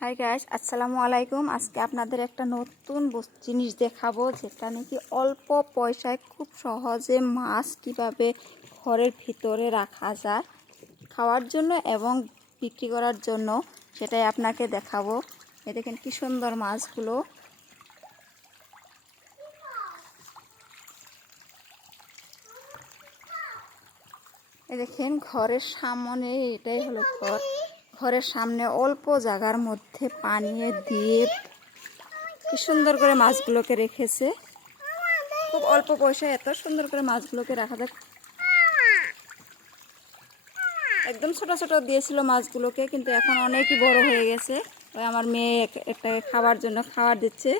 Hi guys, আসসালামু আলাইকুম। আজকে আপনাদের একটা নতুন জিনিস দেখাবো, যেটা নাকি অল্প পয়সায় খুব সহজে মাছ কিভাবে ঘরের ভিতরে রাখা যায় খাওয়ার জন্য এবং বিক্রি করার জন্য, সেটাই আপনাকে দেখাবো। এই দেখেন কি সুন্দর মাছগুলো। এই দেখেন ঘরের সামনে, এটাই হলো ঘর। ঘরের সামনে অল্প জায়গার মধ্যে পানি দিয়ে কি সুন্দর করে মাছগুলোকে রেখেছে। খুব অল্প পয়সায় এত সুন্দর করে মাছগুলোকে রাখা যায়। একদম ছোট ছোট দিয়েছিল মাছগুলোকে, কিন্তু এখন অনেকই বড় হয়ে গেছে। ওই আমার মেয়ে একটাকে খাওয়ার জন্য খাবার দিচ্ছে।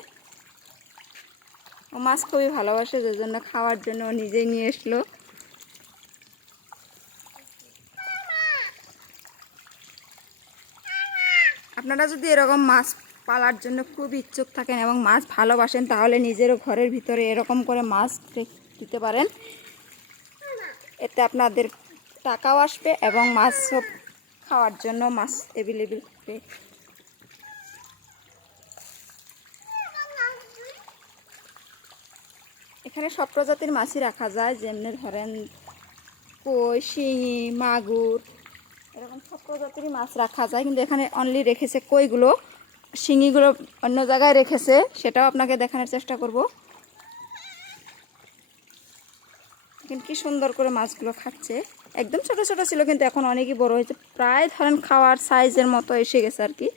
ও মাছ খুবই ভালোবাসে, যে জন্য খাওয়ার জন্য ও নিজেই নিয়ে আসলো। আপনারা যদি এরকম মাছ পালার জন্য খুব ইচ্ছুক থাকেন এবং মাছ ভালোবাসেন, তাহলে নিজেরও ঘরের ভিতরে এরকম করে মাছ দিতে পারেন। এতে আপনাদের টাকাও আসবে এবং মাছও খাওয়ার জন্য মাছ অ্যাভেলেবেল হবে। এখানে সব প্রজাতির মাছই রাখা যায়, যেমনি ধরেন কই, শিঙি, মাগুর, এরকম সব প্রজাতিরই মাছ রাখা যায়। কিন্তু এখানে অনলি রেখেছে কইগুলো, শিঙিগুলো অন্য জায়গায় রেখেছে, সেটাও আপনাকে দেখানোর চেষ্টা করব। কিন্তু কি সুন্দর করে মাছগুলো খাচ্ছে। একদম ছোট ছোট ছিল, কিন্তু এখন অনেকই বড় হয়েছে, প্রায় ধরেন খাওয়ার সাইজের মতো এসে গেছে আর কি।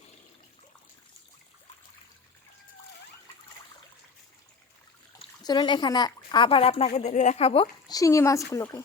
চলুন এখানে আবার আপনাকে দেখাবো শিঙি মাছগুলোকে।